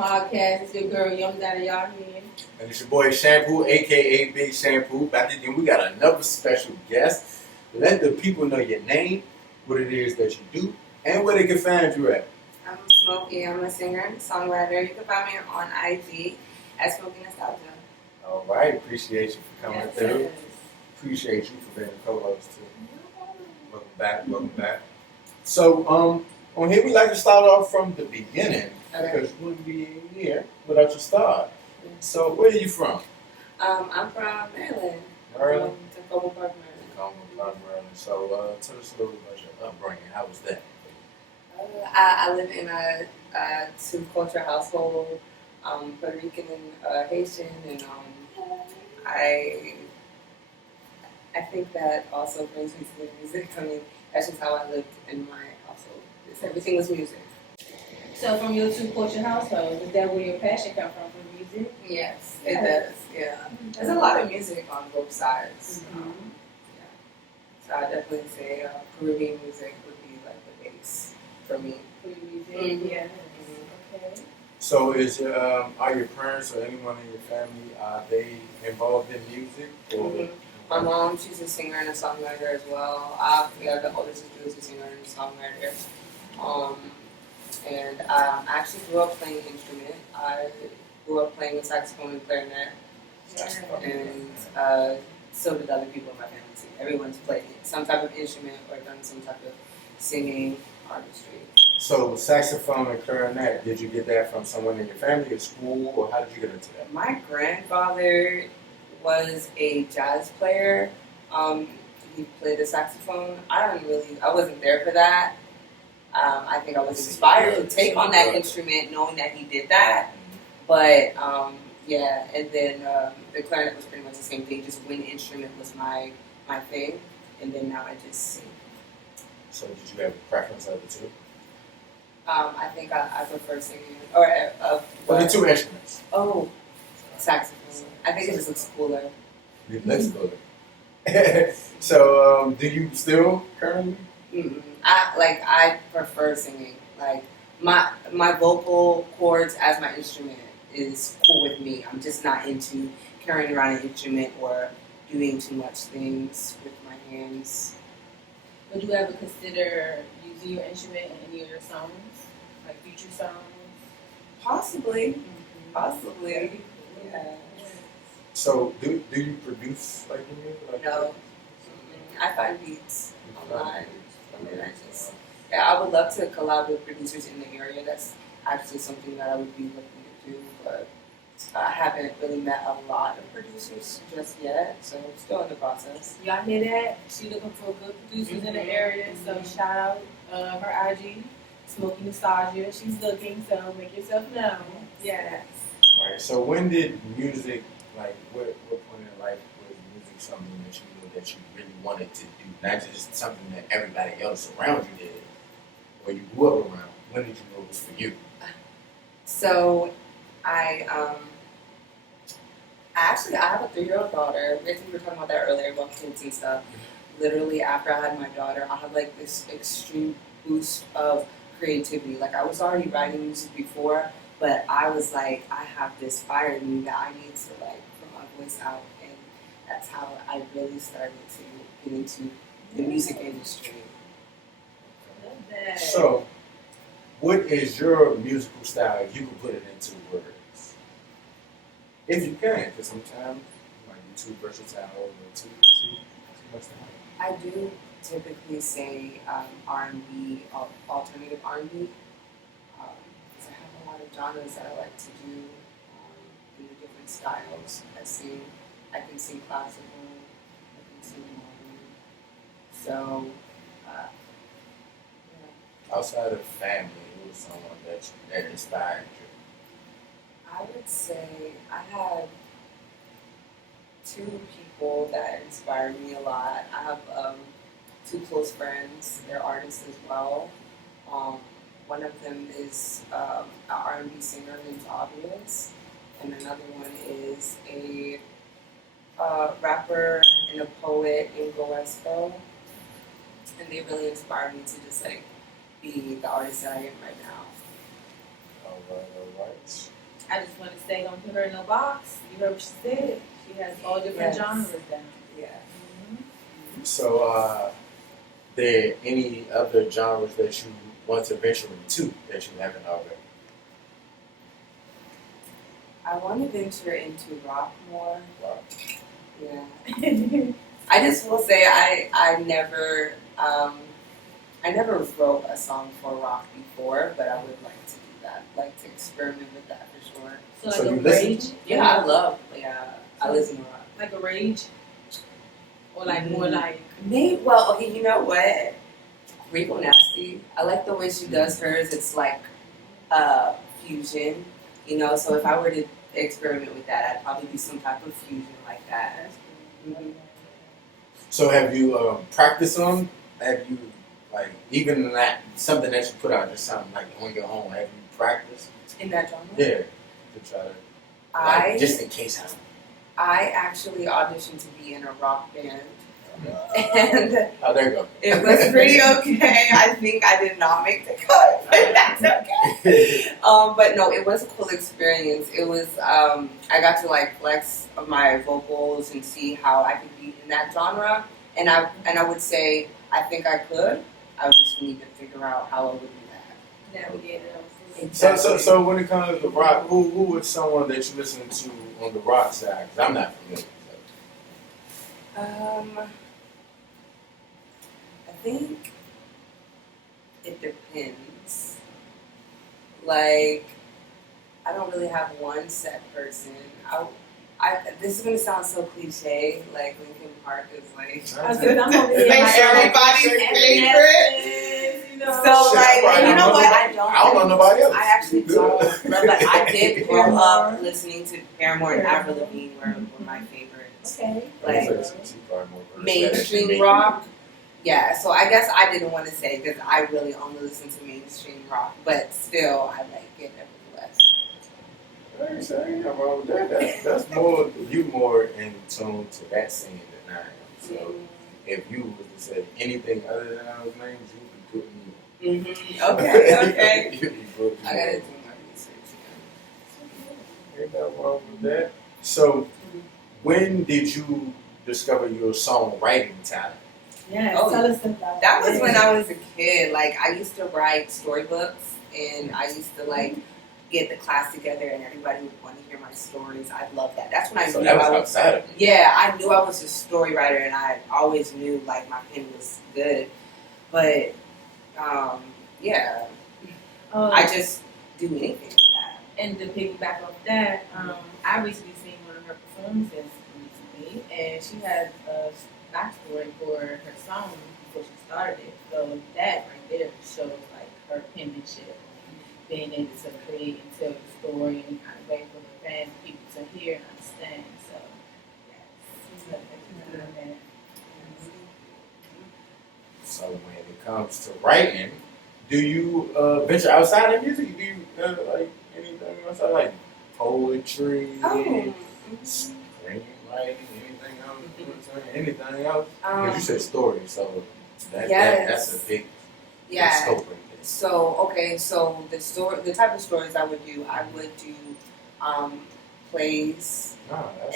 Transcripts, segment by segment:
podcast. It's your girl, Young Daddy, y'all here. And it's your boy Shampoo, aka Big Shampoo. Back again, we got another special guest. Let the people know your name, what it is that you do, and where they can find you at. I'm Smokey. I'm a singer and songwriter. You can find me on IG at Smokey Nostalgia. All right, appreciate you for coming through. Appreciate you for being a co-host too. Welcome back. So, on here we like to start off from the beginning because you wouldn't be here without your start. So, where are you from? I'm from Maryland. Maryland. Tacoma Park, Maryland. Maryland. So, tell us a little about your upbringing. How was that? I live in a two-culture household, Puerto Rican and Haitian, and I think that also brings me to the music. I mean, that's just how I lived in my household. Everything was music. So, from your two-culture household, is that where your passion comes from music? Yes, it does. Yeah, there's a lot of music on both sides. Mm-hmm. Yeah, so I definitely say Caribbean music would be like the base for me. For your music, Mm-hmm. yeah. Mm-hmm. Okay. So, are your parents or anyone in your family are they involved in music? Or Mm-hmm. My mom, she's a singer and a songwriter as well. I have the older sister who's a singer and a songwriter. And I actually grew up playing an instrument. I grew up playing the saxophone and clarinet. And so did other people in my family too. Everyone's played some type of instrument or done some type of singing artistry. So, saxophone and clarinet, did you get that from someone in your family or school, or how did you get into that? My grandfather was a jazz player. He played the saxophone. I wasn't there for that. I think I was inspired to take on that instrument knowing that he did that. But yeah, and then the clarinet was pretty much the same thing, just wind instrument was my thing. And then now I just sing. So, did you have a preference of the two? I think I prefer singing. Or Well, the two instruments. Oh, saxophone. I think it just looks cooler. It looks good. So, do you still currently? Mm-mm. I prefer singing. Like my vocal cords as my instrument is cool with me. I'm just not into carrying around an instrument or doing too much things with my hands. Would you ever consider using your instrument in any of your songs? Like future songs? Possibly. Mm-hmm. Possibly. Yeah. So, do you produce like the music? Like No. Mm-mm. I find beats online. And then I would love to collab with producers in the area. That's actually something that I would be looking to do, but I haven't really met a lot of producers just yet, so I'm still in the process. Y'all hear that? She looking for good producers in the area, so shout out her IG, Smokey Nostalgia. She's looking, so make yourself known. Yes. Right. So, when did music, like, what point in life was music something that you knew that you really wanted to do? Not just something that everybody else around you did, or you grew up around. When did you know it was for you? So, I have a 3-year-old daughter. We were talking about that earlier about kids and stuff. Literally, after I had my daughter, I had like this extreme boost of creativity. Like I was already writing music before, but I was like, I have this fire in me that I need to like put my voice out, and that's how I really started to get into the music industry. Love that. So, what is your musical style if you could put it into words? If you can, because sometimes you might be too versatile or too much time. I do typically say R&B, alternative R&B. Because I have a lot of genres that I like to do in the different styles. I can sing classical, I can sing modern. So, yeah. Outside of family, who was someone that inspired you? I would say I had 2 people that inspired me a lot. I have 2 close friends. They're artists as well. One of them is an R&B singer named Obvious, and another one is a rapper and a poet named Goesco. And they really inspired me to just like be the artist that I am right now. Alright. I just want to say, don't put her in a box. You heard what she said. She has all different genres down. Yeah. So, there any other genres that you want to venture into that you haven't already? I want to venture into rock more. Wow. Yeah. I just will say I never wrote a song for rock before, but I would like to do that. Like to experiment with that for sure. So So like you a listen rage? Yeah, I listen to rock. Like a rage? Or like more like Maybe, well, okay, you know what? Rico Nasty. I like the way she does hers. It's like fusion, you know. So if I were to experiment with that, I'd probably do some type of fusion like that. Mhm. So have you practiced on? Have you like even that something that you put out just something like on your own? Have you practiced? In that genre, Yeah, to try to like, just in case. I actually auditioned to be in a rock band, and Oh, there you go. it was pretty okay. I think I did not make the cut, but that's okay. But no, it was a cool experience. It was I got to like flex my vocals and see how I could be in that genre, and I would say I think I could. I would just need to figure out how I would do that. navigate it. So when it comes to rock, who is someone that you listen to on the rock side? Because I'm not familiar. I think it depends. Like, I don't really have one set person. This is gonna sound so cliche. Like Linkin Park is like I'm over here like like everybody's favorite. You know? So like, Right, you know I what? don't I don't know nobody else. I actually don't. But I did grow up listening to Paramore and Avril Lavigne were my favorites. Okay. Like mainstream rock. Yeah, so I guess I didn't want to say because I really only listen to mainstream rock, but still I like it nevertheless. Ain't nothing wrong with that. That's more you more in tune to that scene than I am. So if you was to say anything other than those names, you'd be putting me. Okay. You'd be putting I gotta me. do my research. Ain't nothing wrong with that. So when did you discover your songwriting talent? Yeah, Oh, tell us about That was when I was a kid. Like I used to write storybooks, and I used to like get the class together, and everybody would want to hear my stories. I loved that. That's when I So knew that was I was. outside of it. Yeah, I knew I was a story writer, and I always knew like my pen was good. But yeah, I just do anything with that. And to piggyback off that, I recently seen one of her performances recently, and she had a backstory for her song before she started it. So that right there shows like her penmanship, being able to create and tell the story in kind of way for the fans and people to hear and understand. So yes, So when it comes to writing, do you venture outside of music? Do you like anything outside, like poetry, screenwriting, anything else? You know what I'm saying? Anything else? Because you said story, so that's a big scope right there. So the type of stories I would do plays,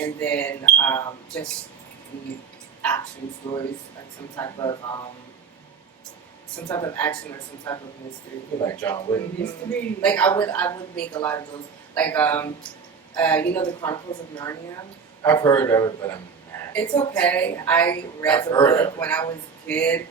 and then just action stories, like some type of action or some type of mystery. You're like John Wick. mystery. Like I would make a lot of those. Like the Chronicles of Narnia. I've heard of it, but I'm not. It's okay. I read I've the heard of book it. when I was a kid,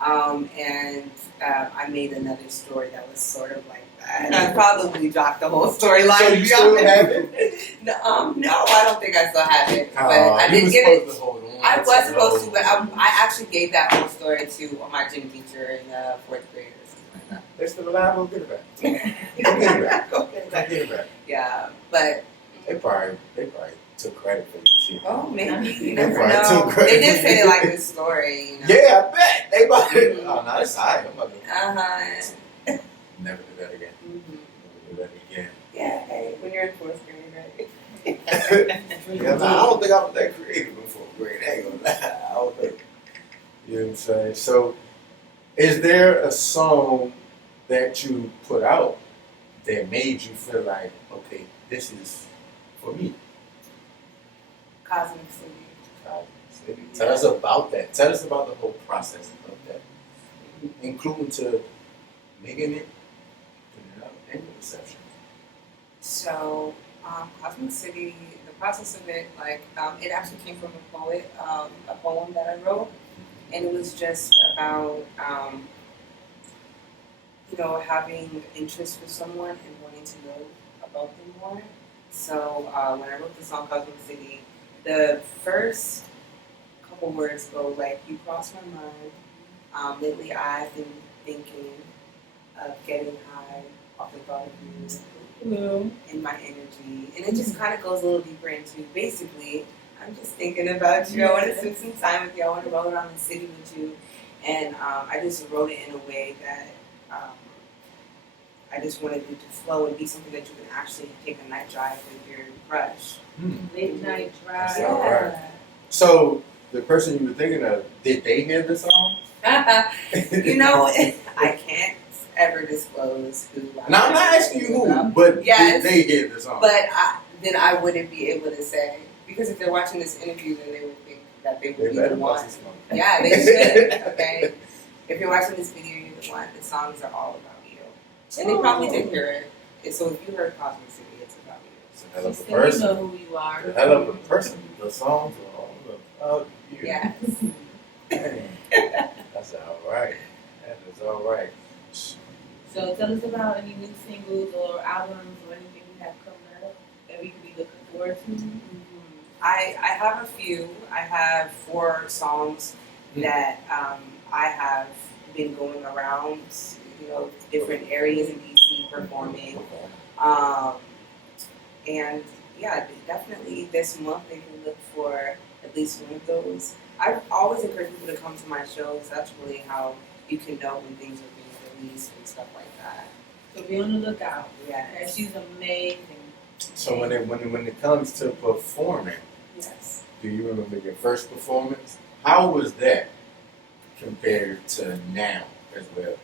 and I made another story that was sort of like that. And I probably dropped the whole storyline. So to you be still honest. have it? No, I don't think I still have it. But I didn't give it. To hold on I was supposed to, but I actually gave that whole story to my gym teacher in 4th grade or something like that. They're still alive. Go get it back. Go get it back. Go get it Go back. get it back. Yeah, but They probably took credit for the shit. oh, maybe you They never probably know. took credit. They did say it like this story, you know. Yeah, I bet. They about to. Oh, no, that's all right. I'm about to never do that again. Mm-hmm. Never do that again. Yeah, hey, when you're in 4th grade, right? Yeah, I don't think I was that creative in 4th grade. I ain't gonna lie. I don't think. You know what I'm saying? So, is there a song that you put out that made you feel like, okay, this is for me? Cosmic City. Tell us about that. Tell us about the whole process of that, including to making it, putting it out, and the reception. So, Cosmic City, the process of it, it actually came from a poem that I wrote, and it was just about, having interest with someone and wanting to know about them more. So, when I wrote the song Cosmic City, the first couple words go like, "You cross my mind. Lately, I've been thinking of getting high off the thought of you in my energy," and it just kind of goes a little deeper into basically, I'm just thinking about you. I want to spend some time with you. I want to roll around the city with you, and I just wrote it in a way that I just wanted it to flow and be something that you can actually take a night drive with your crush. Late night drive. That's all right. So the person you were thinking of, did they hear the song? I can't ever disclose who. Now I'm not asking you who, but yes, did they hear the song? But then I wouldn't be able to say, because if they're watching this interview, then they would think that they would be the one. Yeah, they should. Okay, if you're watching this video, you're the one. The songs are all about you, and they probably did hear it. So if you heard Cosmic City, it's about you. It's a hell of a You person. know who you are. A hell of a person. The songs are all about you. Yes. Man, that's all right. That is all right. So tell us about any new singles or albums or anything you have coming up that we could be looking forward to. I have a few. I have 4 songs that I have been going around, different areas in DC performing. And yeah, definitely this month they can look for at least one of those. I always encourage people to come to my shows. That's really how you can know when things are being released and stuff like that. So be on the lookout. Yeah. And she's amazing. So when it comes to performing, Yes. do you remember your first performance? How was that compared to now as well?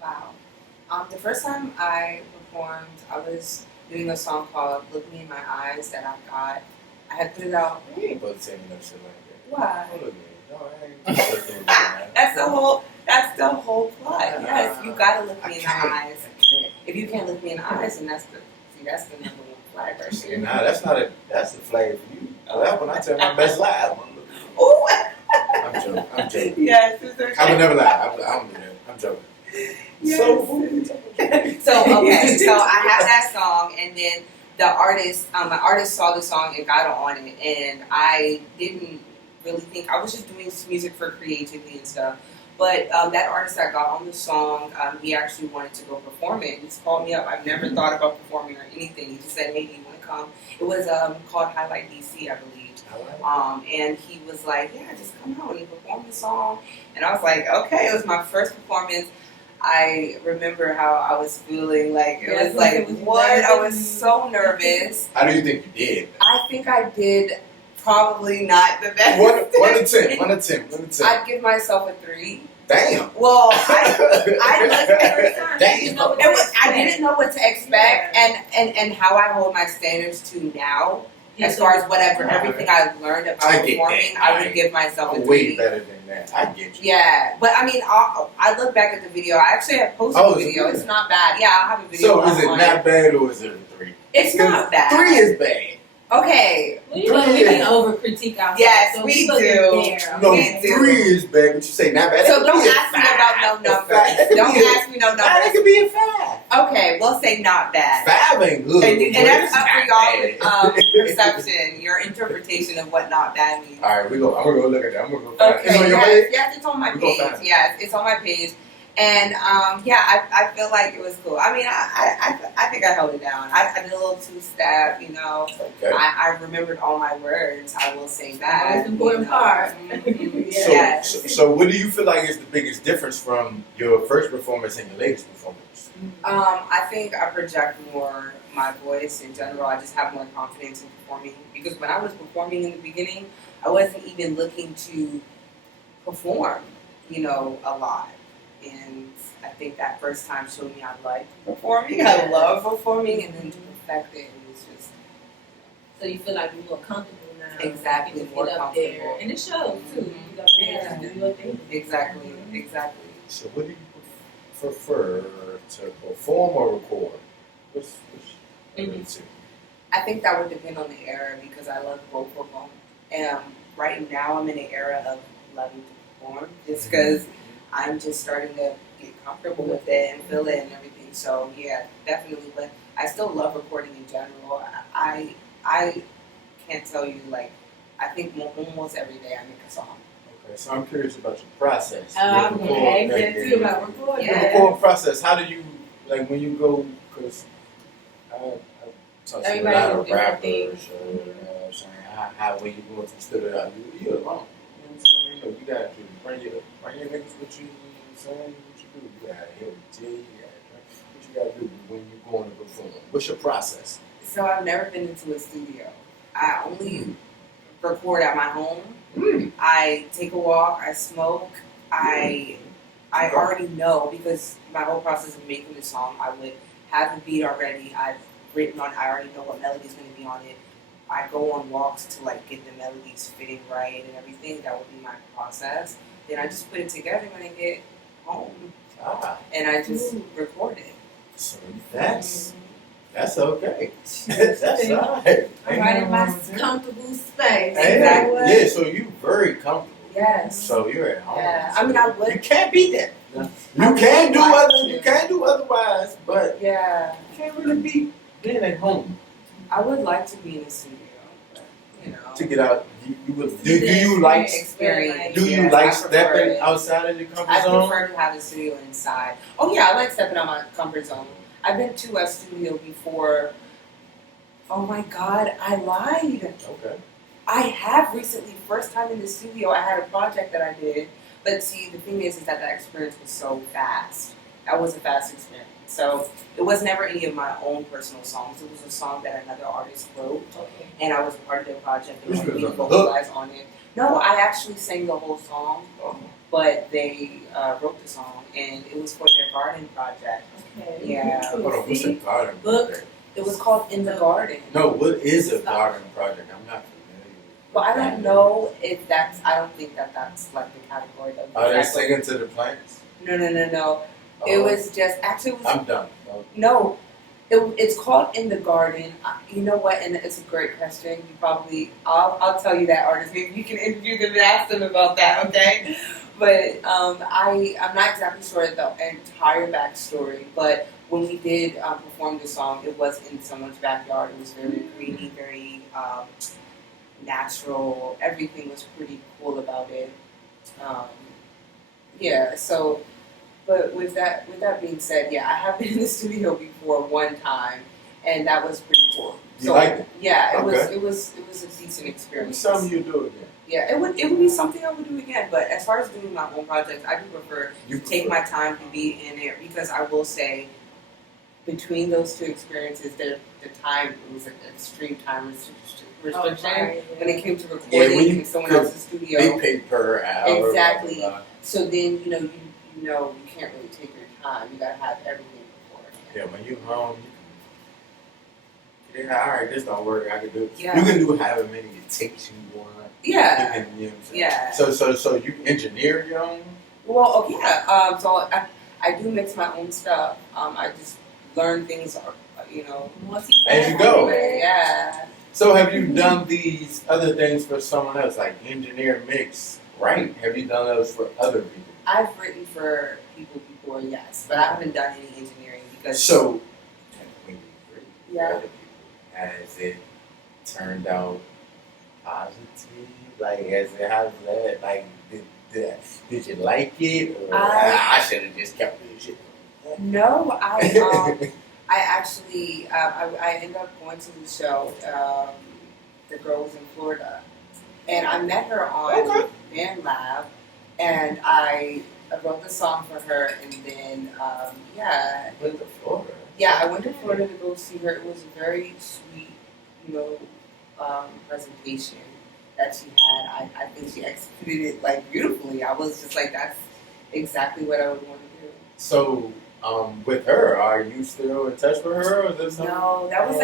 Wow. The first time I performed, I was doing a song called "Look Me in My Eyes" that I had put it out. You ain't supposed to tell me no shit like that. Why? Don't look at me. No, I ain't supposed to look at me. That's the whole plot. Yes, you gotta look me in the eyes. I can't. If you can't look me in the eyes, then that's the number one flag right See, there. nah, that's a flag for you. That's when I tell my best lie. I wanna look at you. Ooh. I'm joking. Yes, it's okay. I would never lie. I don't do that. I'm joking. Yes. So, who you talking about? So I have that song, and then the artist, my artist saw the song and got on it, and I didn't really think, I was just doing music for creativity and stuff. But that artist that got on the song, he actually wanted to go perform it. He's called me up. I've never thought about performing or anything. He just said, "Hey, do you want to come?" It was called Highlight DC, I believe. And he was like, "Yeah, just come out and perform the song." And I was like, "Okay." It was my first performance. I remember how I was feeling. It was like, what? I was so nervous. How do you think you did? I think I did probably not the best. One to 10. 1 to 10. I'd give myself a 3. Damn. Well, I Damn. I didn't know what to expect, and how I hold my standards to now, as far as everything I've learned about performing, I would give myself a 3. Way better than that. I get you. Yeah, but I mean, I look back at the video. I actually have posted the video. It's not bad. Yeah, I'll have a video. So is it not bad or is it a 3? It's not bad. 3 is bad. Okay. Well, we can over critique ourselves. Yes, so we do. do. No, We do. 3 is bad, but you say not bad. So don't ask me about no numbers. Don't ask me no It numbers. could be a 5. Okay, we'll say not bad. 5 ain't good. And that's up for y'all. y'all perception, your interpretation of what not bad means. All right, I'm gonna go look at that. I'm gonna go find it. Okay, It's on your page? yes, it's on my We gonna page. find it. Yes, it's on my page. And I feel like it was cool. I mean, I think I held it down. I did a little 2-step, Okay. I remembered all my words. I will say that. That's the important part. Mhm. So, Yes. so what do you feel like is the biggest difference from your first performance and your latest performance? I think I project more my voice in general. I just have more confidence in performing, because when I was performing in the beginning, I wasn't even looking to perform, a lot. and I think that first time showed me I liked performing. I love performing, and then to perfect it was just So you feel like you're more comfortable now. exactly You can more get up there, comfortable. and it shows too. You go there Yeah. and do your thing. Exactly, exactly. So what do you prefer to perform or record? Which Mhm. of the two? I think that would depend on the era because I love both of them. Right now, I'm in an era of loving to perform just because I'm just starting to get comfortable with it and feel it and everything. So yeah, definitely. But I still love recording in general. I can't tell you like I think almost every day I make a song. Okay, so I'm curious about your process. I'm Your gonna record- ask that too about recording. Your Yeah. record process. How do you like when you go? Because I talk to a Everybody lot do of different rappers. things. So, you know what I'm saying? How when you go to the studio, you alone. You know what I'm saying? You know, you got to bring your niggas with you. You know what I'm saying? What you do? You got to hit the G. You got to drink. What you got to do when you going to perform? What's your process? So I've never been into a studio. I only record at my home. I take a walk. I smoke. I already know because my whole process of making the song, I would have the beat already. I've written on. I already know what melody's going to be on it. I go on walks to like get the melodies fitting right and everything. That would be my process. Then I just put it together when I get home, and I just record it. So that's okay. That's all right. I'm right in my comfortable space. Hey, You know what? yeah, so you very comfortable. Yes. So you're at home. Yeah. So I mean, I you would. can't beat that. I You can do would like other. to. You can do otherwise, but Yeah. you can't really beat being at home. I would like to be in the studio, but you know. To get out, you would. Do Yeah, you like? Experience. Do you Yes, like I prefer stepping it. outside of your comfort I zone? prefer to have the studio inside. Oh yeah, I like stepping out my comfort zone. I've been to a studio before. Oh my God, I lied. Okay. I have recently, first time in the studio, I had a project that I did. But see, the thing is that experience was so fast. That was a fast experience. So it was never any of my own personal songs. It was a song that another artist wrote, Okay. and I was part of their project. They Which wanted me to was a hook? vocalize on it. No, I actually sang the whole song, Oh, but they wrote the song, and it was for their garden project. Okay. Yeah. hold on. What's a See? garden Book. project? It was called In the Garden. No, what is a garden project? I'm not familiar. Well, I don't know if that's. I don't think that that's like the category of. Are they singing to the plants? No. Oh, It was just actually. It was, I'm done. no, it's called In the Garden. You know what? And it's a great question. You probably. I'll tell you that artist. Maybe you can interview them and ask them about that. Okay. But I'm not exactly sure the entire backstory. But when we did perform the song, it was in someone's backyard. It was very greeny, very natural. Everything was pretty cool about it. Yeah. So, but with that being said, yeah, I have been in the studio before one time, and that was pretty cool. You So liked it? yeah, Okay. it was a decent It's experience. something you do again. Yeah, it would be something I would do again. But as far as doing my own projects, I do prefer You to take my time to be in it because I will say, between those two experiences, the time it was an extreme time restriction right, when it came to Yeah, recording when you in someone could- else's studio. They pay per hour. Exactly. Blah, blah, blah. So then you can't really take your time. You gotta have everything beforehand. Yeah, when you home, you can. Yeah, all right, this don't work. I can do it. Yeah. You can do however many it takes you want. Yeah. You can, you know what I'm saying? Yeah. So you engineer your own. Well, yeah. So I do mix my own stuff. I just learn things, As you go. Yeah. So have you done these other things for someone else, like engineer, mix, right? Have you done those for other people? I've written for people before, yes, but I haven't done any engineering because. So when you written for Yeah. other people, has it turned out positive? Like, how's that? Like, did you like it? Or I should have just kept this shit. No, I actually I ended up going to the show. The girl was in Florida, and I met her on Band Lab, and I wrote the song for her, and then Went to Florida. I went to Florida to go see her. It was a very sweet, presentation that she had. I think she executed it like beautifully. I was just like, exactly what I would want to do. So, with her, are you still in touch with her, or is this something? No, that was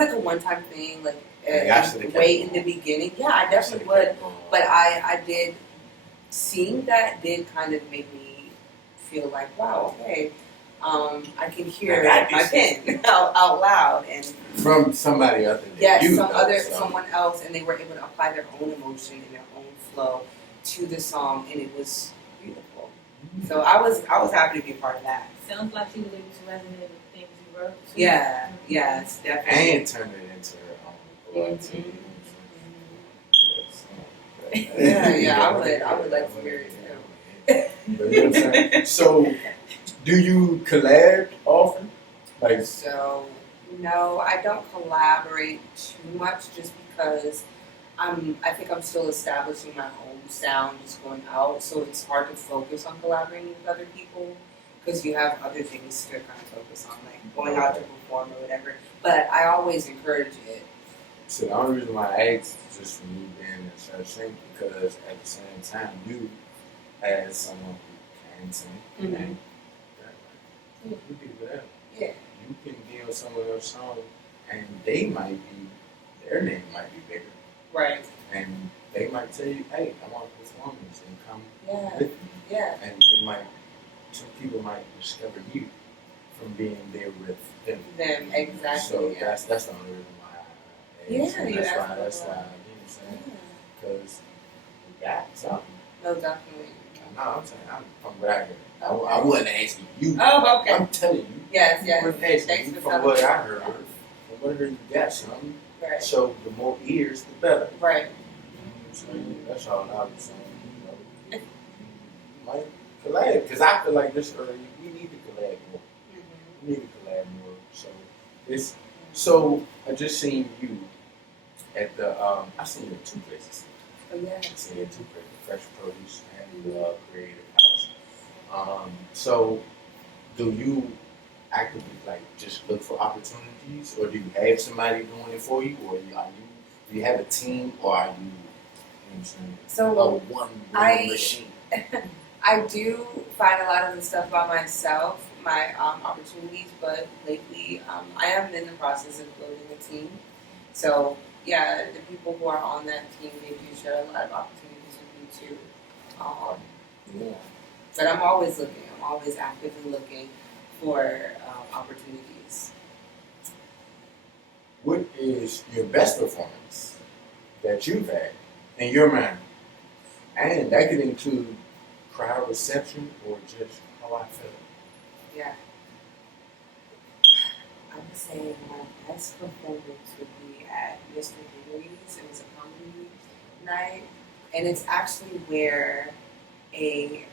like a one-time thing, like I should've kept way it in the going. beginning. Yeah, I definitely would. But I did, seeing that did kind of make me feel like, wow, okay, I can hear I got my this. pen out loud, and From somebody other than yes, you, though, so. someone else, and they were able to apply their own emotion and their own flow to the song, and it was beautiful. So I was happy to be a part of that. Sounds like she was able to resonate with things you wrote. Too. Yeah, yes, definitely. And turn it into her own Mhm. Yes. Yeah, I would like to hear it too. But you know what I'm saying? So, do you collab often? Like, So, no, I don't collaborate too much just because I think I'm still establishing my own sound just going out, so it's hard to focus on collaborating with other people because you have other things to kind of focus on, like going out to perform or whatever. But I always encourage it. so the only reason why I asked is just from you being in church sing, because at the same time, you, as someone who can sing, Mhm. and you do whatever. Yeah. You can be on someone else's song, and they might be, their name might be bigger, Right. and they might tell you, hey, I want to perform this, and come Yeah. with me. Yeah. And they might, some people might discover you from being there with them. Them exactly. So yeah. that's the only reason why I asked. Yeah, And you that's asked why, me that's why. why, you know what I'm saying? Yeah. Because we got something. No, definitely. No, I'm saying, I'm from what I heard. I wasn't asking you. Oh, okay. I'm telling you. Yes, You yes. wasn't asking Thanks me. for From telling what me. I heard, from what I heard, you got something. Right. So the more ears, the better. Right. So that's all I was saying. You know, you might collab, because I feel like this early, we need to collab more. Mm-hmm. We need to collab more. So I just seen you at the I seen you in two places. Oh yeah. I seen you in two places, Fresh Produce and Creative House. So do you actively like just look for opportunities, or do you have somebody doing it for you, or do you have a team, or are you, you know what I'm saying, So a one-woman machine? I do find a lot of the stuff by myself, my opportunities, but lately I am in the process of building a team. So yeah, the people who are on that team, they do share a lot of opportunities with me too. Yeah. But I'm always looking. I'm always actively looking for opportunities. What is your best performance that you've had in your mind? And that could include crowd reception or just how I feel. Yeah. I would say my best performance would be at Mr. Henry's. It was a comedy night, and it's actually where a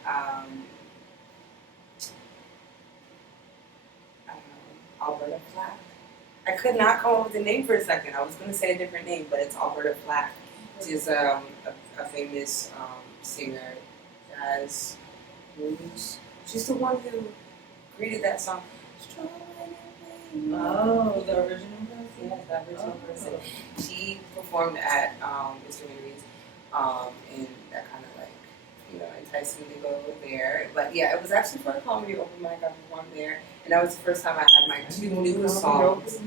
Alberta Flack. I could not come up with a name for a second. I was going to say a different name, but it's Alberta Flack. She's a famous singer, jazz blues. She's the one who created that song. Oh, the original person? Yeah, the original person. She performed at Mr. Henry's, and that kind of like, enticed me to go there. But yeah, it was actually for a comedy open mic. I performed there, and that was the first time I had my two newest songs.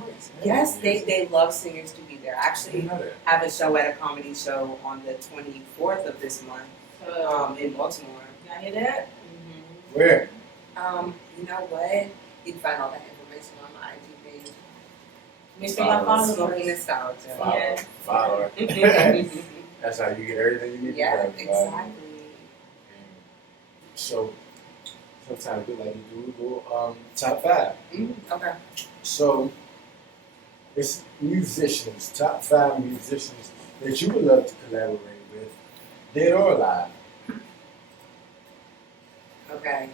Yes, they love singers to be there. I actually have a show at a comedy show on the 24th of this month in Baltimore. Y'all hear that? Mm-hmm. Where? You know what? You can find all that information on my IG page. Make sure y'all follow Smoking her. Nostalgia. Follow. That's how you get everything you need Yeah, to know. exactly. So sometimes we like to do a little top five. Okay. So it's musicians, top five musicians that you would love to collaborate with, dead or alive. Okay.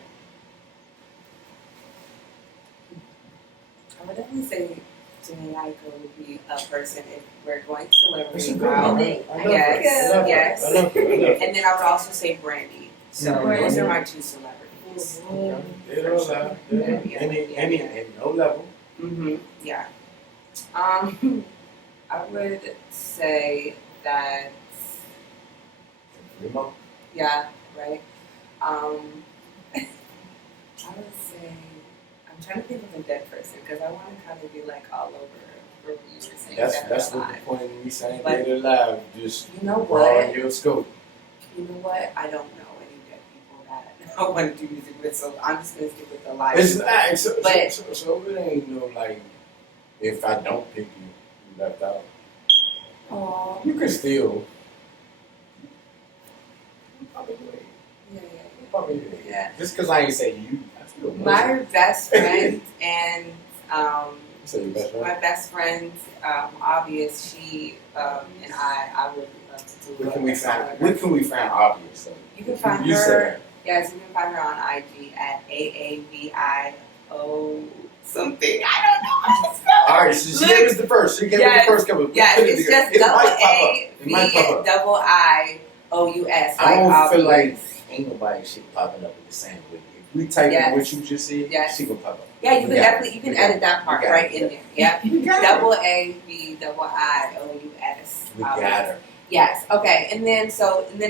I would definitely say Jamaica would be a person if we're going celebrity route. Yes. I love her. And then I would also say Brandy. So those are my two celebrities. Dead or alive. Any and no level. Yeah. I would say that Remote. yeah, right. I would say I'm trying to think of a dead person because I want to kind of be like all over where you were saying That's dead or what the alive. point of me saying But- dead or alive. Just You know broaden what? your scope. You know what? I don't know any dead people that I want to do music with, so I'm just gonna stick with the live. It's stuff. not, so But- it ain't no like if I don't pick you, you left out. Aw. You can still. Yeah. Just because I ain't say you, I still know My you. best friend and You say your best friend? my best friend, obvious, she and I would love to do. Where can a we song find? with Where her. can we find obvious? Though? You can find You her. said Yes, you can find her on IG at AAVIO something. I don't know how to spell it. all right. So she gave us the first. She gave us the first couple. Yes, it's just It might pop up. double A V IOUS. I don't feel like obvious. ain't nobody shit popping up with the same way. If we type Yes. in what you just said, Yes. she gonna pop up. Yeah, you can We got definitely it. you can We got edit it. that part We got right it. in there. Yeah. We got it. Double AVIOUS. We got her. Yes. Okay. And then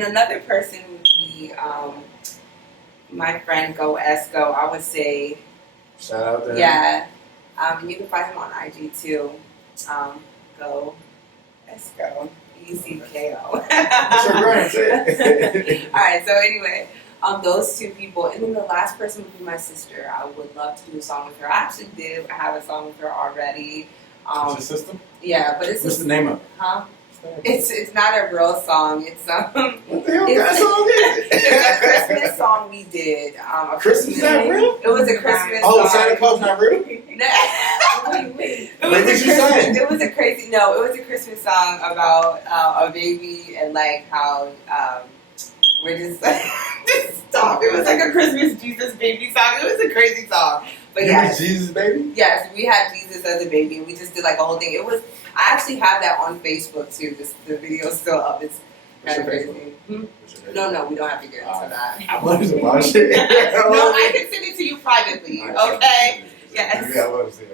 another person would be my friend Go Esco. I would say Shout out there. yeah. You can find him on IG too. Go Esco. ECKO. That's your grand, say it. All right. So anyway. Those two people, and then the last person would be my sister. I would love to do a song with her. I actually did. I have a song with her already. What's your system? Yeah, but it's What's the name of it? huh? It's not a real song. It's What the hell It's- kind of song is it? it's a Christmas song we did. A Christmas not real? It was a Christmas Oh, song. Santa Claus not real? Wait. It was What a did you Christmas. say? It was a crazy. No, it was a Christmas song about a baby and like how we're just like just stop. It was like a Christmas Jesus baby song. It was a crazy song. But You yeah, was Jesus, baby? yes, we had Jesus as a baby, and we just did like a whole thing. It was. I actually have that on Facebook too. The video's still up. It's What's kind your of Facebook? crazy. What's your No, we don't have to get into that. I wanted to watch it. No, I can send it to you privately. Okay. Yes. Yeah, I want to see it.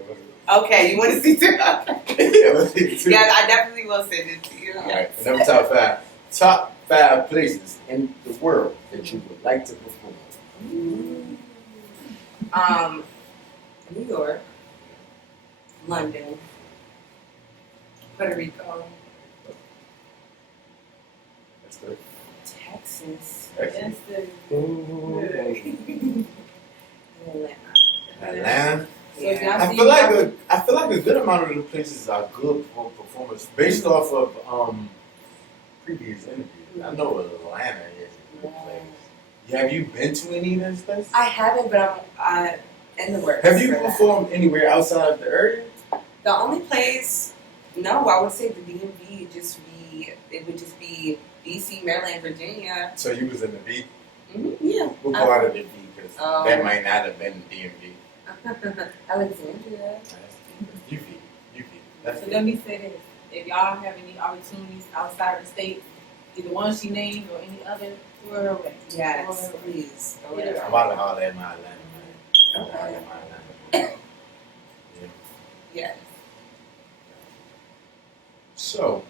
Okay, you want to see it? Yeah, let's see it too. Yes, I definitely will send it to you. All right, and number top five. Top 5 places in the world that you would like to perform. New York, London, Puerto Rico, That's good. Texas, Excellent. That's the. Ooh. and Atlanta. Atlanta. So if Yeah. y'all I see feel like a good amount of the places are good for performance based off of previous interviews. I know Atlanta is a good place. Have you been to any of those places? I haven't, but I'm in the works. Have you for that. performed anywhere outside of the area? The only place, no, I would say the DMV. It would just be DC, Maryland, Virginia. So you was in the D? Yeah. What part of the D? Because Um, that might not have been DMV. Alexandria. UV. That's So it. let me say this: if y'all have any opportunities outside of the state, either one she named or any other, throw her away. Yes, Throw her away. please. Go Yeah. ahead. I'm about to holler at my Atlanta, man. I'm about to holler at my Atlanta. Yeah. Yes. So,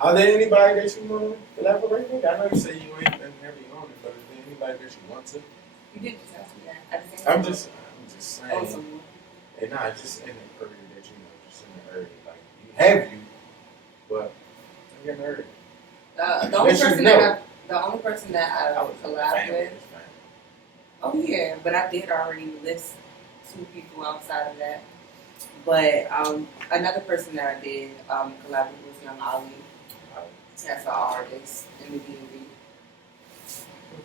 are there anybody that you want to collaborate with? I know you say you ain't been heavy on it, but is there anybody that you want to? You did just ask me that. At the same I'm time. just saying. Oh, someone. And not just in the area that you know, just in the area. Like, you have you, but I'm in the area. The only Let you person know. the only person that I would collab with. Oh yeah, but I did already list 2 people outside of that. But another person that I did collab with was Young Ali. That's an artist in the DMV.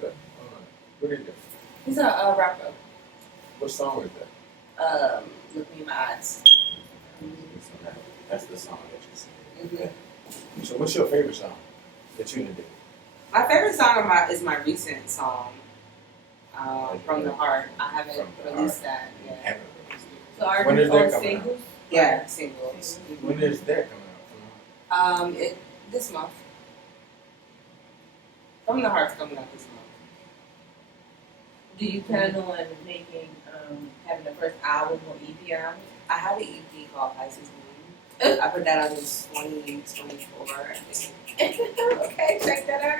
Okay. What is that? He's a rapper. What song is that? Look Me in My Eyes. That's the song that you said. Mhm. Okay. So what's your favorite song that you did? My favorite song is my recent song, From the Heart. I haven't From the released that yet. Haven't released it. So are When you is that all coming singles? Yeah, singles. When is that coming out? This month. From the Heart's coming out this month. Do you plan on making having the first album or EP album? I have an EP called Pisces Moon. I put that out in 2024, I think. Okay, check that out.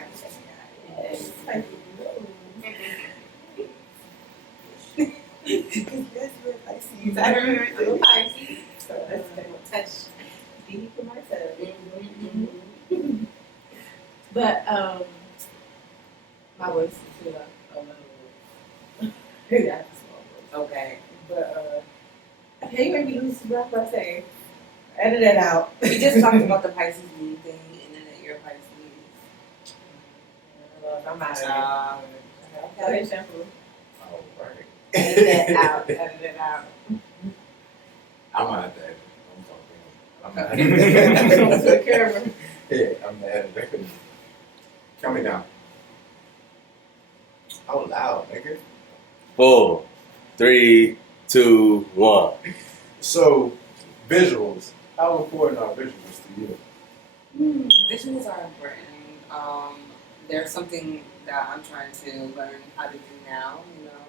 Yes. Saturn is in Pisces, so that's gonna touch deep for myself. But my voice is too like a little. Yeah, small voice. Okay. But okay, you made me lose the breath by saying. Edit it out. We just talked about the Pisces moon thing, and then that you're Pisces. I'm out of it. Okay. Okay, shampoo. Oh, right. Edit it out. Edit it out. I'm out of that. I'm talking. To the camera. Yeah, I'm the editor. Count me down. How loud, nigga? 4, 3, 2, 1. So, visuals. How important are visuals to you? Visuals are important. There's something that I'm trying to learn how to do now. You know,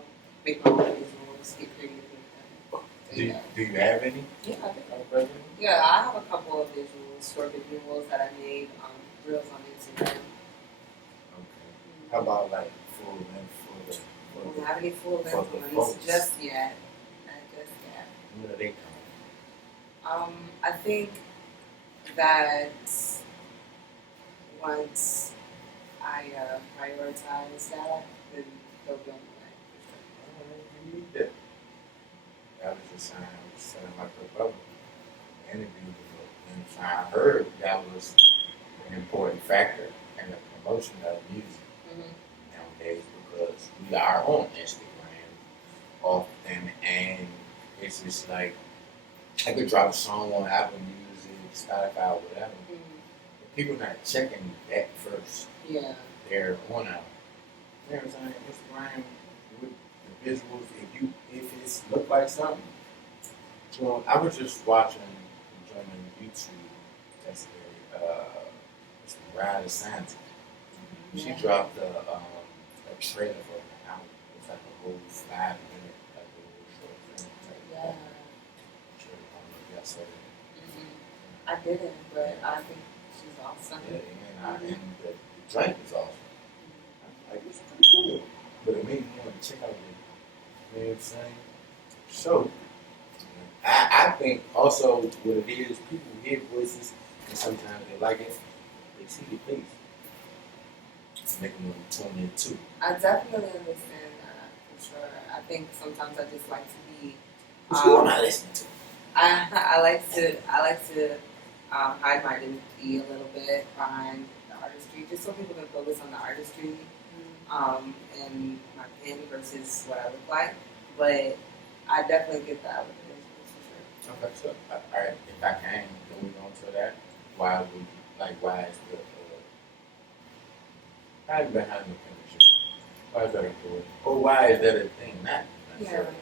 make my own visuals, get creative with them. So, yeah. Do you have any? Yeah, I do. Yeah, I have a couple of visuals, short visuals that I made reels on Instagram. Okay. How about like full length I don't have any full For length the ones folks. just yet. Not just yet. When are they coming? I think that once I prioritize that, then they'll be on the way. You need that. I was just saying, like the brother interview with him. And I heard that was an important factor in the promotion of music nowadays because we are on Instagram often, and it's just like I could drop a song on Apple Music, Spotify, whatever. But people not checking that first. Yeah. They're on our, you know what I'm saying, Instagram with the visuals. If it's look like something. Well, I was just watching German YouTube yesterday. It's Ride Santa. She dropped a trailer for an album. It's like a whole 5-minute, like a little short film. Yeah. Yesterday. I didn't, but I think she's awesome. Yeah, and the drink is awesome. I'm like, it's pretty cool. But it made me want to check out the, you know what I'm saying? So, I think also what it is, people hear voices and sometimes they like it. They see the face. It's making them tune in too. I definitely understand that for sure. I think sometimes I just like to be. Who am I listening to? I like to hide my identity a little bit behind the artistry, just so people can focus on the artistry and my pen versus what I look like. But I definitely get that with the visuals for sure. Okay, so alright, if I can, going on to that, why is the why is behind the penmanship? Why is that important? Or why is that a thing? Not necessarily.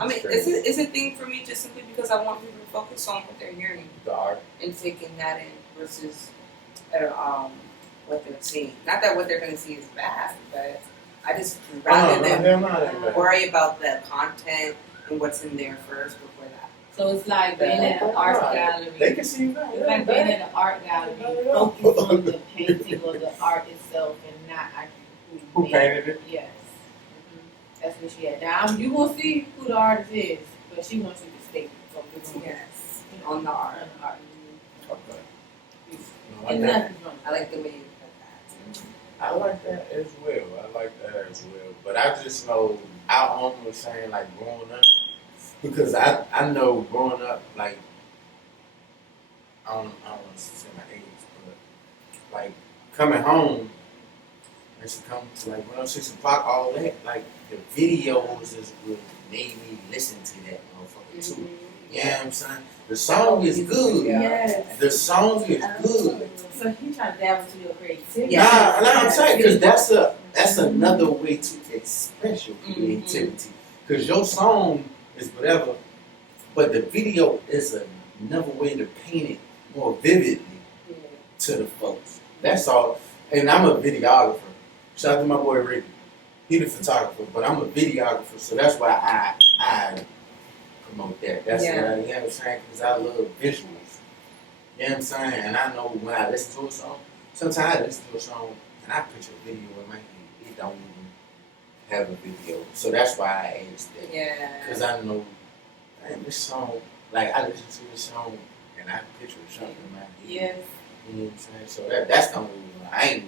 I mean, it's a thing for me just simply because I want people to focus on what they're hearing The art. and taking that in versus what they're seeing. Not that what they're going to see is bad, but I just rather than worry about the content and what's in there first before that. So it's like being in an art gallery. They can see you now. It's like being in an art gallery, focus on the painting or the art itself and not actually Who painted it? Yes. That's what she had. Now you will see who the artist is, but she wants you to stay focused on Yes, on the art. Okay. And nothing's wrong. I like the way you put that. I like that as well. But I just know, I almost was saying like growing up, because I know growing up, like, I don't want to say my age, but like coming home, and she come to like 6 o'clock, all that, like the videos is what made me listen to that motherfucker too. You know what I'm saying? The song is good. Yes. The song is good. So you trying to dabble into your creativity. Nah, I'm saying, because that's another way to express your creativity. Because your song is whatever, but the video is another way to paint it more vividly to the folks. That's all. And I'm a videographer. Shout out to my boy Ricky. He's a photographer, but I'm a videographer, so that's why I promote that. That's what I, you know what I'm saying? Because I love visuals. You know what I'm saying? And I know when I listen to a song, sometimes I listen to a song and I picture a video in my head. It don't even have a video. So that's why I asked that. Yeah. Because I know man, this song, like I listen to this song and I picture something in my head. Yes. You know what I'm saying? So that's the only reason why I ain't.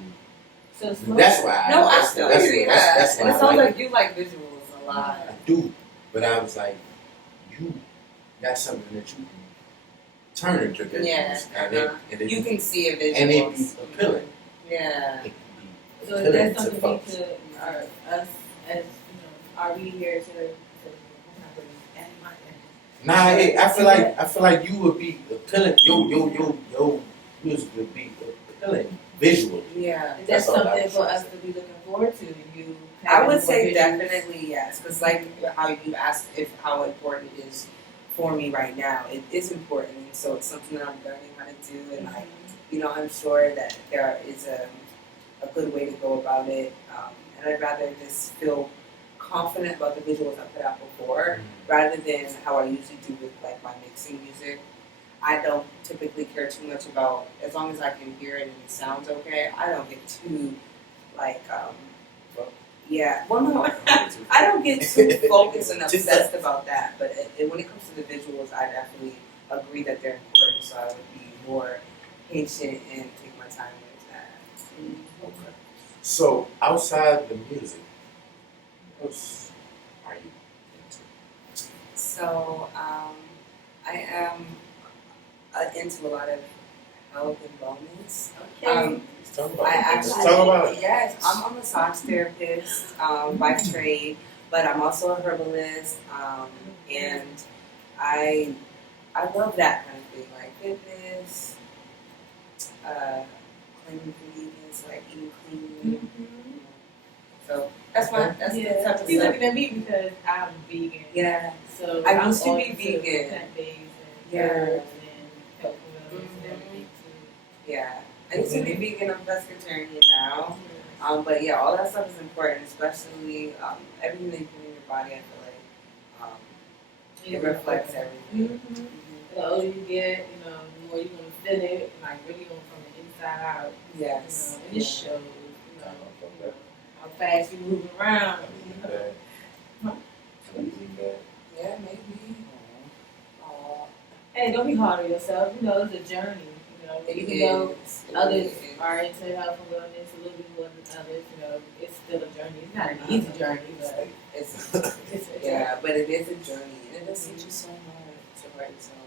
So That's why. No, I that's, feel that's, you. that's, Yeah, that's why and it I sounds like like you like visuals a lot. I do, but I was like, you got something that you can turn into visuals, Yeah, and it You can see a visual. and it be appealing. Yeah. It can be So is appealing that to something we folks. could, or us as, are we here to Nah, I feel like you would be appealing. Your music would be appealing visually. Yeah. is that That's all I something was for trying to us say. to be looking forward to? You I having would more say visuals? definitely yes, because like how you asked if how important it is for me right now, it is important, and so it's something that I'm learning how to do, and like I'm sure that there is a good way to go about it, and I'd rather just feel confident about the visuals I put out before, rather than how I usually do with like my mixing music. I don't typically care too much about, as long as I can hear it and it sounds okay. I don't get too like yeah. Well, no, I don't get too focused and obsessed about that. But when it comes to the visuals, I definitely agree that they're important. So I would be more patient and take my time with that. Okay. So outside the music, what else are you into? So I am into a lot of health and wellness. Okay. Let's talk about I it. actually, Let's talk about it. yes, I'm a massage therapist by trade, but I'm also a herbalist, and I love that kind of thing, like fitness, cleaning ingredients, like eating clean. So that's that's the type of You stuff. looking at me because I'm vegan. Yeah, So I I'm used to all be into vegan. plant-based and Yeah. herbs and health wellness and everything too. yeah. I used to be vegan. I'm pescatarian now. But yeah, all that stuff is important, especially everything that you put in your body. I feel like it reflects everything. The older you get, the more you're gonna feel it, like really from the inside out. Yes. And it shows, how fast you moving around. Yeah, maybe. Hey, don't be hard on yourself. It's a journey. Even though others are into health and wellness a little bit more than others, it's still a journey. It's not an easy journey, but It's it's a yeah, but it is a journey, and it does teach you so much about yourself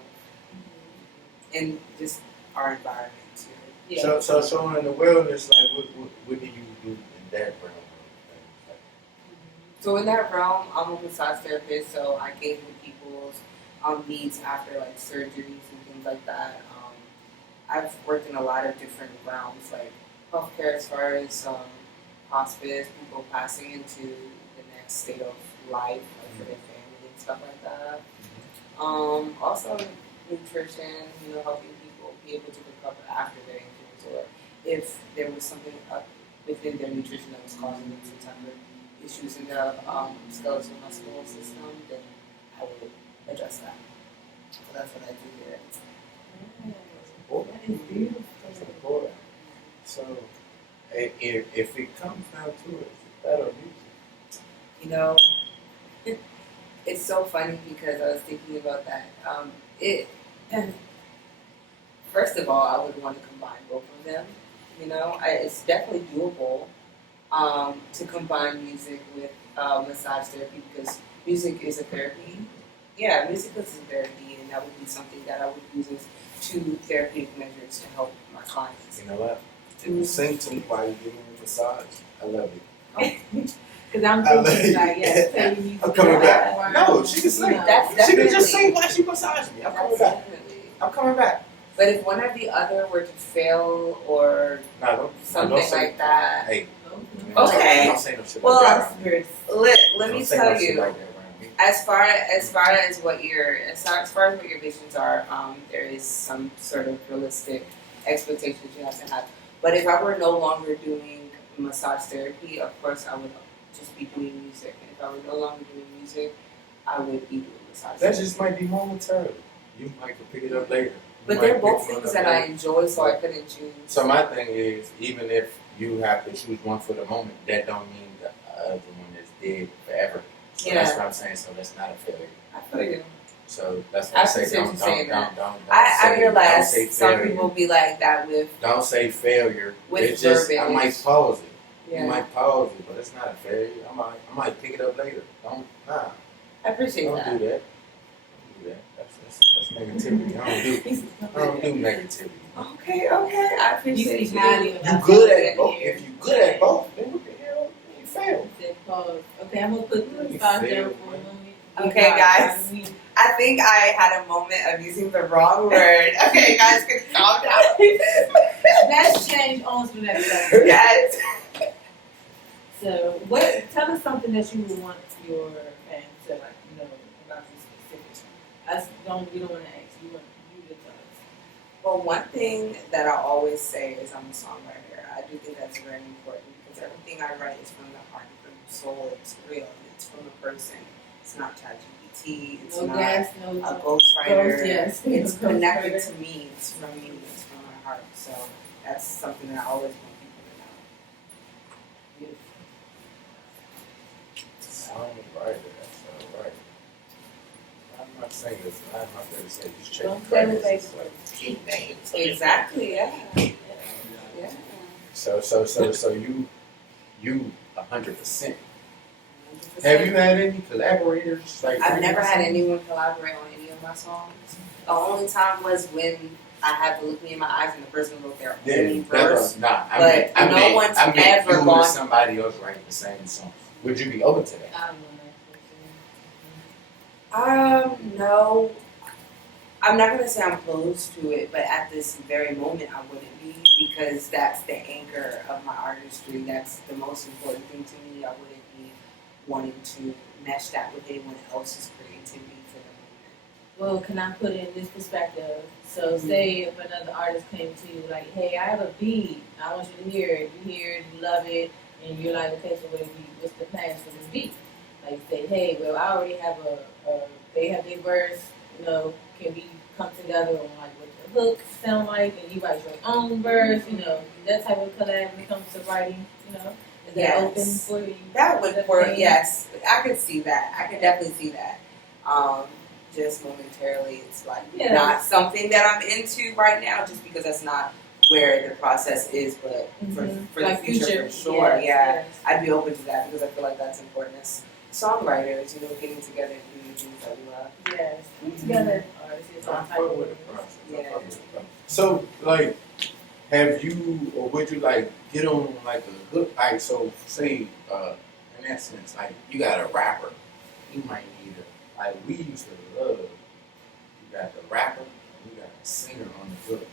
and just our environment too. Yeah. So in the wellness, like, what do you do in that realm? So in that realm, I'm a massage therapist, so I cater to people's needs after like surgeries and things like that. I've worked in a lot of different realms, like healthcare as far as hospice, people passing into the next state of life, like for their family and stuff like that. Also nutrition, helping people be able to recover after their injuries, or if there was something within their nutrition that was causing them some type of issues in the skeletal muscular system, then I would address that. So that's what I do here. That is beautiful. So, if it comes down to it, it's better music. It's so funny because I was thinking about that. First of all, I would want to combine both of them. It's definitely doable to combine music with massage therapy because music is a therapy. Yeah, music is a therapy, and that would be something that I would use as two therapeutic measures to help my clients. You know what? If you sing to me while you're giving me a massage, I love it. Because I'm thinking, like, play music. I'm coming back. No, she can sing. That's She can just definitely- sing while she massages me. I'm coming back. Definitely. I'm coming back. But if one or the other were to fail or Nah, don't something say, like that, Hey. Okay. Don't say no shit Well, like that around me. let me Don't say tell no shit you. like that around me. As far as what your visions are, there is some sort of realistic expectations you have to have. But if I were no longer doing massage therapy, of course I would just be doing music. And if I were no longer doing music, I would be doing massage That therapy. just might be momentarily. You might can pick it up later. But they're both things that I enjoy, so I couldn't choose. So my thing is, even if you have to choose one for the moment, that don't mean the other one is dead forever. So Yeah. that's what I'm saying. So that's not a failure. I feel you. So that's I why I say appreciate you don't saying that. don't I say, realize don't say some failure. people be like that with Don't say failure. With It's just I verbiage. might pause it. yeah. You might pause it, but it's not a failure. I might pick it up later. I appreciate Don't that. do that. Don't do that. That's negativity. I don't do negativity. Okay, I appreciate You you. speak highly You about good something at both. here. If you good at both, then what the hell? You fail. Said pause. Okay, I'm gonna put the You stars fail, down for a man. moment. Okay, guys. I think I had a moment of using the wrong word. Okay, guys, can calm down. Let's change on to the next one. Yes. So, tell us something that you would want your fans to like, about you specifically. We don't want to ask. We want you to tell us. Well, one thing that I always say is I'm a songwriter. I do think that's very important because everything I write is from the heart, from the soul. It's real. It's from a person. It's not ChatGPT. It's No not gas, no a ghostwriter. yes. It's connected to me. It's from me. It's from my heart. So that's something that I always want people to know. Songwriter. That's all right. I'm not saying this. I'm not going to say just check Don't play with credits. Facebook. Keep names. Exactly. Yeah. Yeah. So you 100%. Have you had any collaborators? Like I've never had anyone collaborate on any of my songs. The only time was when I had to look me in my eyes and the person wrote their own verse. But no one's ever you gone- or somebody else writing the same song. Would you be open to that? I don't know. No. I'm not gonna say I'm close to it, but at this very moment I wouldn't be because that's the anchor of my artistry. That's the most important thing to me. I wouldn't be wanting to mesh that with anyone else's creativity for the moment. Well, can I put it in this perspective? So, say if another artist came to you like, "Hey, I have a beat. I want you to hear it. You hear it, you love it, and you're like, okay, so what's the plans for this beat?" Like, say, "Hey, well, I already have they have their verse. Can we come together on like what the hook sound like, and you write your own verse? That type of collab when it comes to writing. Is that Yes. open for you? That would Is work. thing? Yes, I could see that. I could definitely see that. Just momentarily, it's like Yeah. not something that I'm into right now, just because that's not where the process is. But for Like the future, for sure, yeah, I'd be open to that because I feel like that's important as songwriters. Getting together and doing things that we love. Yes. Put together artists. It's all I type fuck of with the work. process. I Yeah. fuck with the process. So, like, have you or would you like get on like a hook? Like, so say, in that sense, like you got a rapper, you might need we used to love. You got the rapper, and you got the singer on the hook.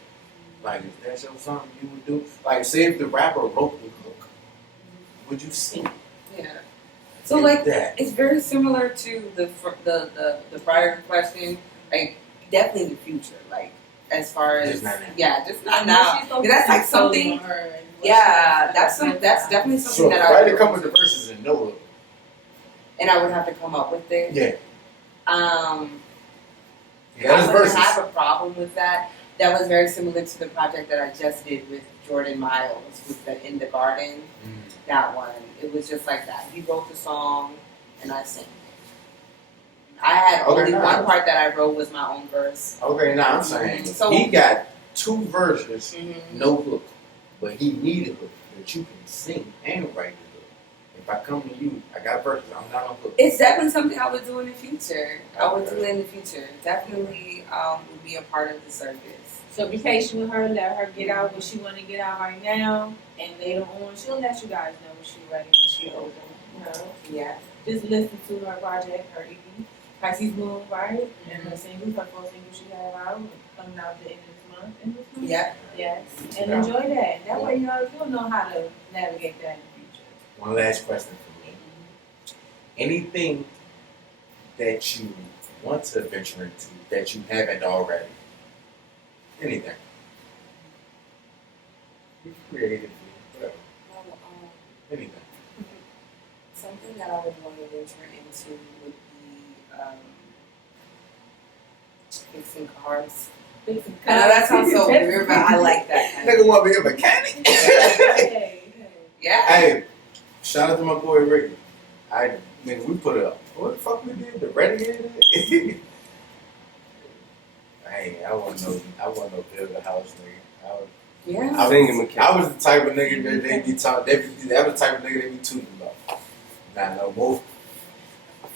Like, is that your something you would do? Like, say if the rapper wrote the hook, would you sing? Yeah. So Like like that. it's very similar to the prior question. Like definitely the future. Like as far as Just not now. yeah, just not She's now. focusing That's like solely something. on her and what Yeah, she that's wants. definitely So something if that the I writer would come with the verses and no hook. and I would have to come up with it. Yeah. I Yeah, that's wouldn't verses. have a problem with that. That was very similar to the project that I just did with Jordan Miles with the In the Garden. That one. It was just like that. He wrote the song and I sang it. I had Okay, only nah. one part that I wrote was my own verse. Okay, now I'm saying So- he got two verses, Mm-hmm. no hook, but he need a hook that you can sing and write the hook. If I come to you, I got verses, I'm not on hook. It's definitely something I would do in the future. I would do it in the future. Definitely would be a part of the service. So be patient with her, let her get out what she want to get out right now, and later on she'll let you guys know when she's ready, when she's open. Yeah. Just listen to her project, her EP, Pisces Moon, right? And her singles, her 4 singles she have out, coming out the end of this month. Yeah. Yes, and enjoy that. That way you'll know how to navigate that in the future. One last question for me. Anything that you want to venture into that you haven't already? Anything. Creatively, whatever. Anything. Something that I would want to venture into would be fixing cars. I know that sounds so weird, but I like that kind of Nigga want to be a mechanic? Yeah. Hey, shout out to my boy Ricky. We put up. What the fuck we did? The Renegade? I wasn't no build a house nigga. Yeah. I Singing was, mechanic. I was the type of nigga that they be talking. That was the type of nigga they be tweeting about. Not no more.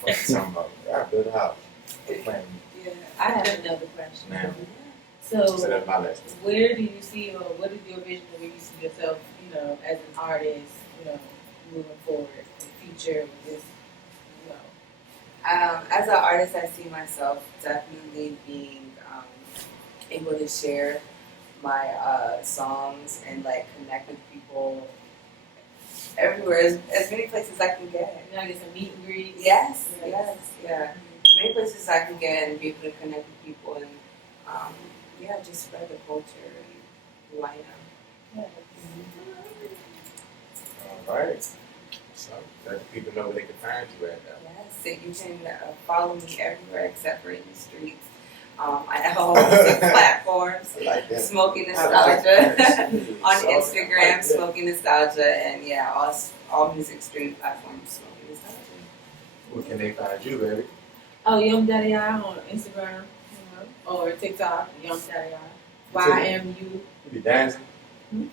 Fucking talking about. I build a house. Quit playing with me. Yeah, I have another question. Now, So, so that's my last. where do you see, or what is your vision of where you see yourself, as an artist, moving forward in the future with this, As an artist, I see myself definitely being able to share my songs and like connect with people everywhere, as many places I can get. get some meet and greets? Yes, yeah. As many places I can get and be able to connect with people and just spread the culture and who I am. All right. So let people know where they can find you at now. Yes, so you can follow me everywhere except for in the streets. I have all music platforms. I like that. Smokey Nostalgia on So, Instagram, I like that. Smokey Nostalgia, and all music streaming platforms, Smokey Nostalgia. Where can they find you, baby? Oh, Young Daddy I on Instagram, or TikTok, Young Daddy I. YMU. You be dancing? Hmm? You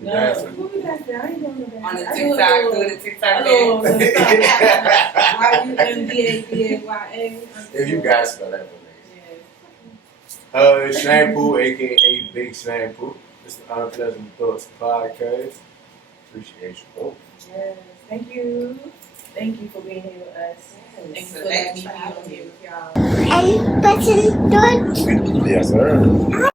be No, dancing? who be that? I ain't doing no dance. On the I TikTok, do a do the TikTok little- dance. YUMDADAYA. If you guys spell that for me. Yeah. Shampoo, aka Big Shampoo. It's the Unpleasant Thoughts Podcast. Appreciate you both. Yes. Thank you. Thank you for being here with us. Thank you So for letting thanks me for be having on me. here with y'all. Yes, sir.